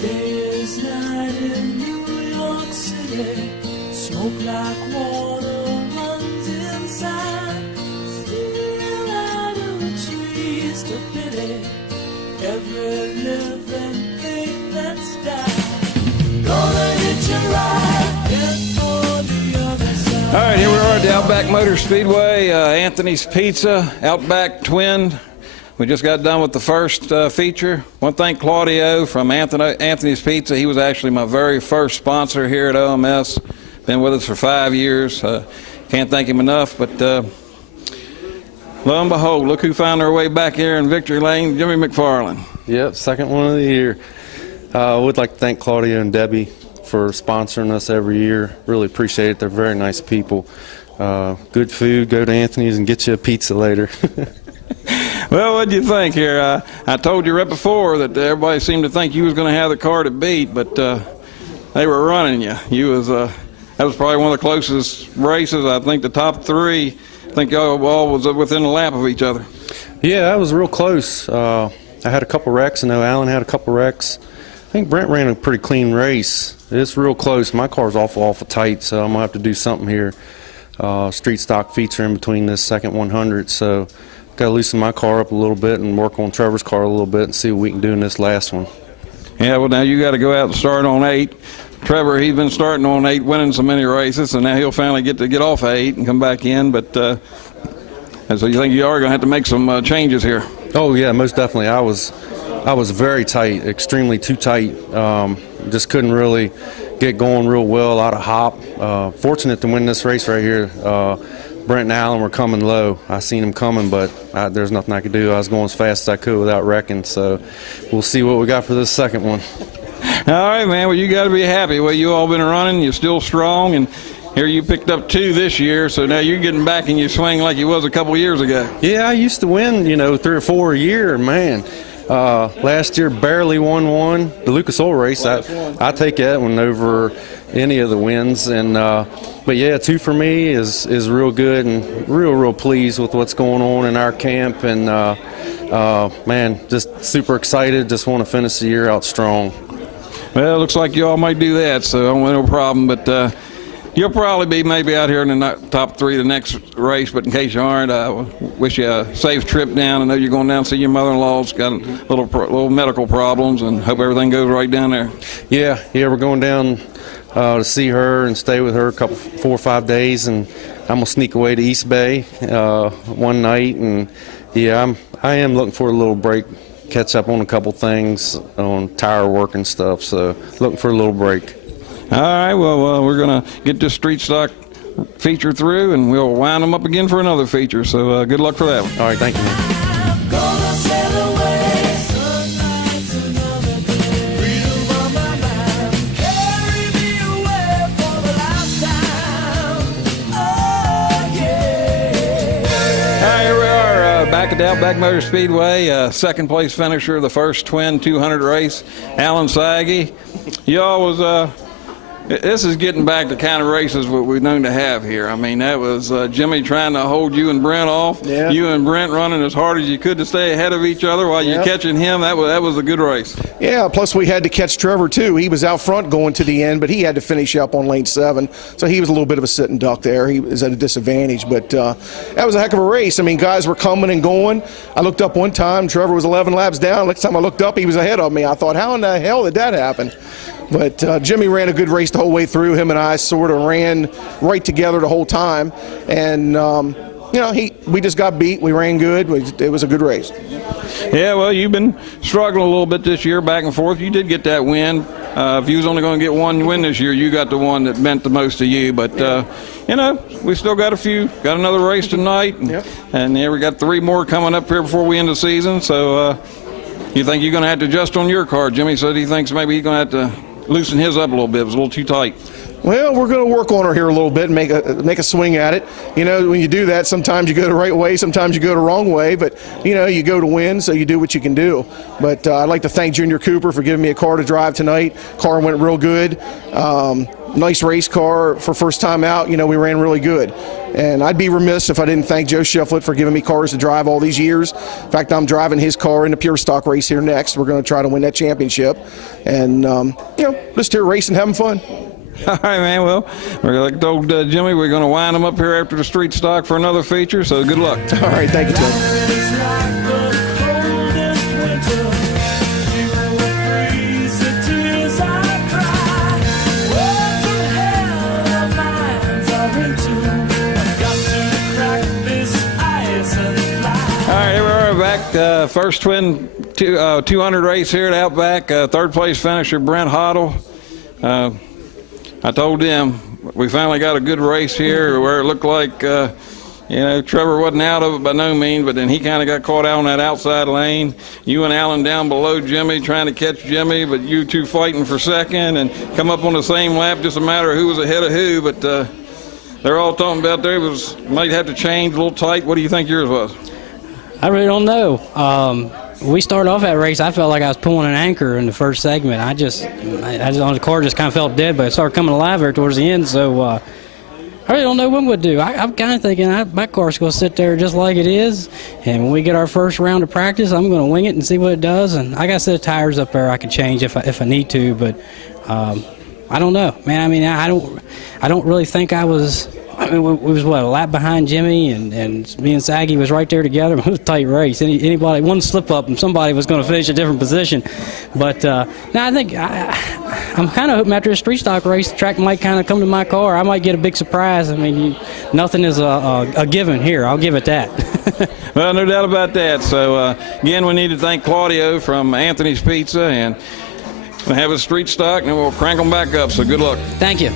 Day is night in New York City. Smoke like water runs inside. Still out of the trees to pity every living thing that's died. Gonna hitch a ride, head for the other side. All right, here we are at the Outback Motor Speedway, Anthony's Pizza, Outback Twin. We just got done with the first feature. I want to thank Claudio from Anthony's Pizza. He was actually my very first sponsor here at OMS. Been with us for 5 years. Can't thank him enough, but lo and behold, look who found their way back here in Victory Lane, Jimmy McFarland. Yep, second one of the year. I would like to thank Claudio and Debbie for sponsoring us every year. Really appreciate it. They're very nice people. Good food. Go to Anthony's and get you a pizza later. Well, what'd you think here? I told you right before that everybody seemed to think you was going to have the car to beat, but they were running you. That was probably one of the closest races. I think the top three, I think y'all all was within a lap of each other. Yeah, that was real close. I had a couple wrecks. I know Alan had a couple wrecks. I think Brent ran a pretty clean race. It's real close. My car's awful tight, so I'm going to have to do something here. Street stock feature in between this second 100, so got to loosen my car up a little bit and work on Trevor's car a little bit and see what we can do in this last one. Yeah, well, now you got to go out and start on 8. Trevor, he's been starting on 8, winning so many races, and now he'll finally get off 8 and come back in. But and so you think you are going to have to make some changes here? Oh yeah, most definitely. I was very tight, extremely too tight. Just couldn't really get going real well. A lot of hop. Fortunate to win this race right here. Brent and Alan were coming low. I seen them coming, but there's nothing I could do. I was going as fast as I could without wrecking. So we'll see what we got for this second one. All right, man. Well, you got to be happy. Well, you all been running. You're still strong, and here you picked up 2 this year. So now you're getting back and you swing like you was a couple years ago. Yeah, I used to win, 3 or 4 a year, man. Last year barely won one. The Lucas Oil race, I take that one over any of the wins. And but yeah, 2 for me is real good, and real pleased with what's going on in our camp. And man, just super excited. Just want to finish the year out strong. Well, it looks like you all might do that, so no problem. But you'll probably be maybe out here in the top 3 the next race. But in case you aren't, I wish you a safe trip down. I know you're going down to see your mother-in-law's got little medical problems, and hope everything goes right down there. Yeah, we're going down to see her and stay with her 4 or 5 days, and I'm gonna sneak away to East Bay one night. And yeah, I am looking for a little break. Catch up on a couple things on tire work and stuff, so looking for a little break. All right, well, we're going to get this street stock feature through, and we'll wind them up again for another feature, so good luck for that one. All right, thank you, man. Back at the Outback Motor Speedway, second place finisher of the first Twin 200 race, Alan Saggy. Y'all was, this is getting back to kind of races what we've known to have here. I mean, that was Jimmy trying to hold you and Brent off. Yeah. You and Brent running as hard as you could to stay ahead of each other while you're catching him. That was a good race. Yeah, plus we had to catch Trevor too. He was out front going to the end, but he had to finish up on lane 7. So he was a little bit of a sitting duck there. He was at a disadvantage, but that was a heck of a race. I mean, guys were coming and going. I looked up one time, Trevor was 11 laps down. Next time I looked up, he was ahead of me. I thought, how in the hell did that happen? But Jimmy ran a good race the whole way through. Him and I sort of ran right together the whole time. And, we just got beat. We ran good. It was a good race. Yeah, well, you've been struggling a little bit this year, back and forth. You did get that win. If you was only going to get one win this year, you got the one that meant the most to you. But, we still got a few. Got another race tonight. And we got 3 more coming up here before we end the season. So you think you're going to have to adjust on your car? Jimmy said he thinks maybe he's going to have to loosen his up a little bit. It was a little too tight. Well, we're going to work on her here a little bit and make a swing at it. You know, when you do that, sometimes you go the right way, sometimes you go the wrong way, but, you know, you go to win, so you do what you can do. But I'd like to thank Junior Cooper for giving me a car to drive tonight. Car went real good. Nice race car for first time out. You know, we ran really good. And I'd be remiss if I didn't thank Joe Shiflett for giving me cars to drive all these years. In fact, I'm driving his car in the pure stock race here next. We're going to try to win that championship. And, you know, just here racing, having fun. All right, man. Well, we're like told Jimmy, we're going to wind him up here after the street stock for another feature, so good luck. All right, thank you, Joe. It's like the coldest winter. You will freeze the tears I cry. What the hell our minds are into? I've got to crack this ice and fly. All right, here we are back. First Twin 200 race here at Outback. Third place finisher Brent Hoddle. I told him we finally got a good race here where it looked like, you know, Trevor wasn't out of it by no means, but then he kind of got caught out on that outside lane. You and Alan down below Jimmy trying to catch Jimmy, but you two fighting for second and come up on the same lap, just a matter of who was ahead of who. But they're all talking about there might have to change a little tight. What do you think yours was? I really don't know. We started off that race, I felt like I was pulling an anchor in the first segment. I just on the car just kind of felt dead, but it started coming alive there towards the end. So I really don't know what we'll do. I'm kind of thinking my car's going to sit there just like it is, and when we get our first round of practice, I'm going to wing it and see what it does. And I got a set of tires up there I can change if I need to, but I don't know, man. I mean, I don't really think I was. I mean, we was, a lap behind Jimmy, and me and Saggy was right there together. It was a tight race. Anybody, one slip up, and somebody was going to finish a different position. But now I think I'm kind of hoping after a street stock race, the track might kind of come to my car. I might get a big surprise. I mean, nothing is a given here. I'll give it that. Well, no doubt about that. So, again, we need to thank Claudio from Anthony's Pizza, and have a street stock, and then we'll crank them back up. So good luck. Thank you.